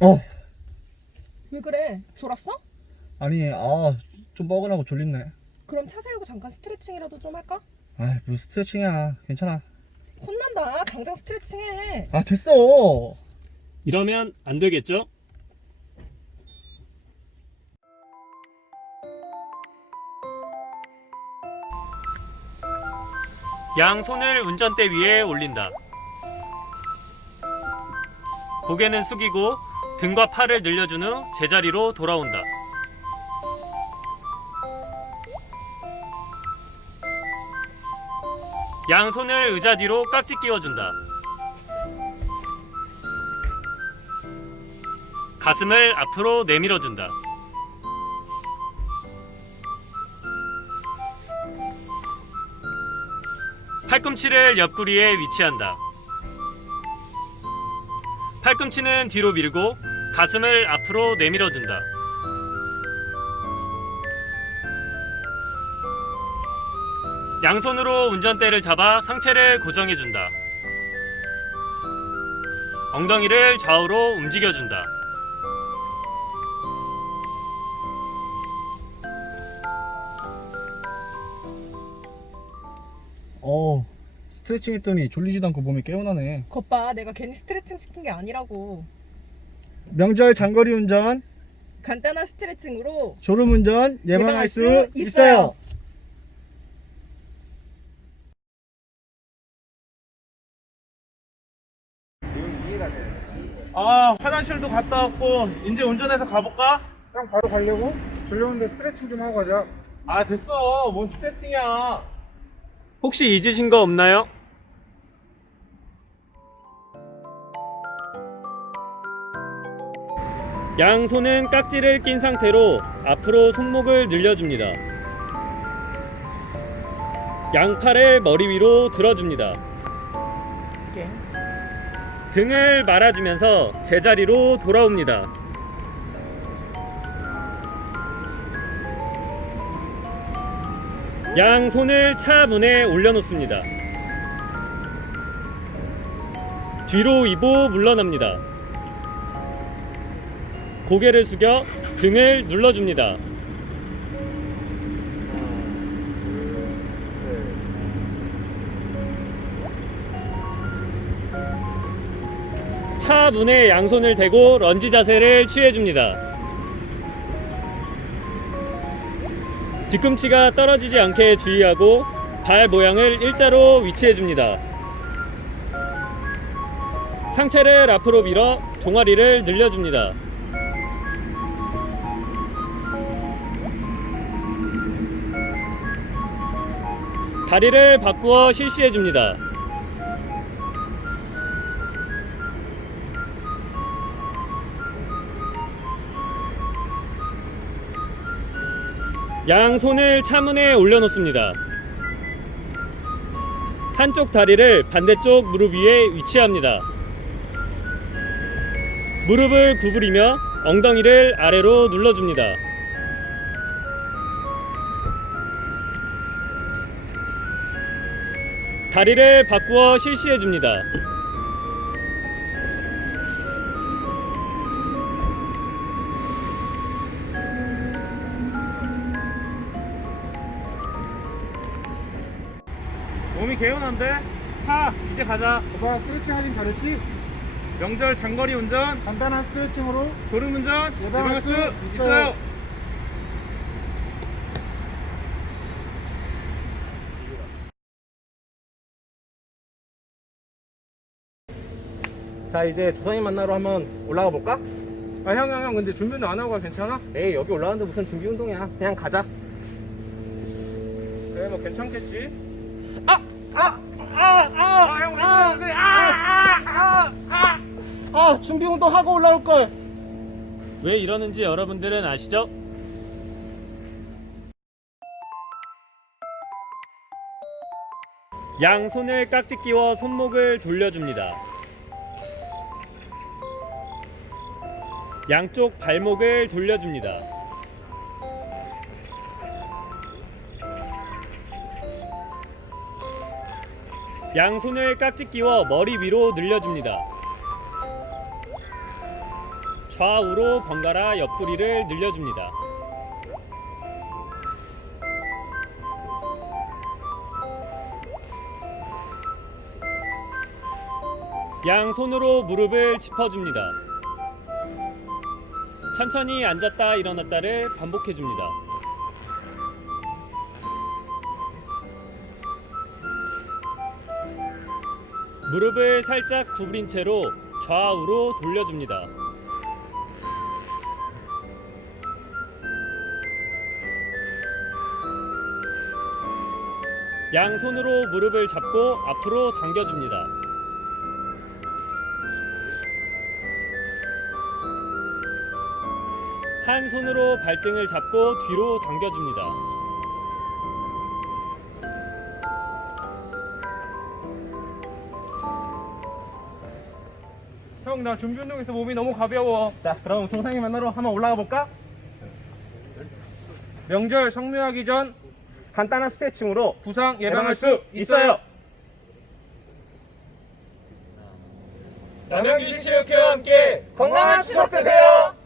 어. 왜 그래? 졸았어? 아니, 아, 좀 뻐근하고 졸립네. 그럼 차 세우고 잠깐 스트레칭이라도 좀 할까? 아, 무슨 스트레칭이야. 괜찮아. 혼난다. 당장 스트레칭 해. 아, 됐어. 이러면 안 되겠죠? 양손을 운전대 위에 올린다. 고개는 숙이고 등과 팔을 늘려준 후 제자리로 돌아온다. 양손을 의자 뒤로 깍지 끼워준다. 가슴을 앞으로 내밀어준다. 팔꿈치를 옆구리에 위치한다. 팔꿈치는 뒤로 밀고 가슴을 앞으로 내밀어준다. 양손으로 운전대를 잡아 상체를 고정해준다. 엉덩이를 좌우로 움직여준다. 어, 스트레칭 했더니 졸리지도 않고 몸이 개운하네. 겉봐. 내가 괜히 스트레칭 시킨 게 아니라고. 명절 장거리 운전, 간단한 스트레칭으로 졸음 운전 예방할 예방할 수수 있어요. 아 화장실도 갔다 왔고 이제 운전해서 가볼까? 형 바로 가려고? 졸려오는데 스트레칭 좀 하고 가자. 아 됐어 뭔 스트레칭이야 혹시 잊으신 거 없나요? 양손은 깍지를 낀 상태로 앞으로 손목을 늘려줍니다. 양팔을 머리 위로 들어줍니다. 등을 말아주면서 제자리로 돌아옵니다. 양손을 차 문에 올려놓습니다. 뒤로 2보 물러납니다. 고개를 숙여 등을 눌러줍니다. 차 문에 양손을 대고 런지 자세를 취해줍니다. 뒤꿈치가 떨어지지 않게 주의하고 발 모양을 일자로 위치해줍니다. 상체를 앞으로 밀어 종아리를 늘려줍니다. 다리를 바꾸어 실시해 줍니다. 양손을 차문에 올려놓습니다. 한쪽 다리를 반대쪽 무릎 위에 위치합니다. 무릎을 구부리며 엉덩이를 아래로 눌러줍니다. 다리를 바꾸어 실시해 줍니다. 몸이 개운한데? 타 이제 가자 오빠 스트레칭 하긴 잘했지? 명절 장거리 운전 간단한 스트레칭으로 졸음 운전 예방할 수 있어요 있어요. 자 이제 주선님 만나러 한번 올라가 볼까? 아 형 형 형 근데 준비는 안 하고 가 괜찮아? 에이 여기 올라가는데 무슨 준비 운동이야 그냥 가자 그래 뭐 괜찮겠지 아 준비 운동 하고 올라올 걸 왜 이러는지 여러분들은 아시죠? 양손을 깍지 끼워 손목을 돌려줍니다. 양쪽 발목을 돌려줍니다. 양손을 깍지 끼워 머리 위로 늘려줍니다. 좌우로 번갈아 옆구리를 늘려줍니다. 양손으로 무릎을 짚어줍니다. 천천히 앉았다 일어났다를 반복해 줍니다. 무릎을 살짝 구부린 채로 좌우로 돌려줍니다. 양손으로 무릎을 잡고 앞으로 당겨줍니다. 한 손으로 발등을 잡고 뒤로 당겨줍니다. 형, 나 준비 운동에서 몸이 너무 가벼워. 자, 그럼 동상이 만나러 한번 올라가 볼까? 명절 성묘하기 전 간단한 스트레칭으로 부상 예방할 수 있어요. 남양주식 체육회와 함께 건강한 추석 되세요.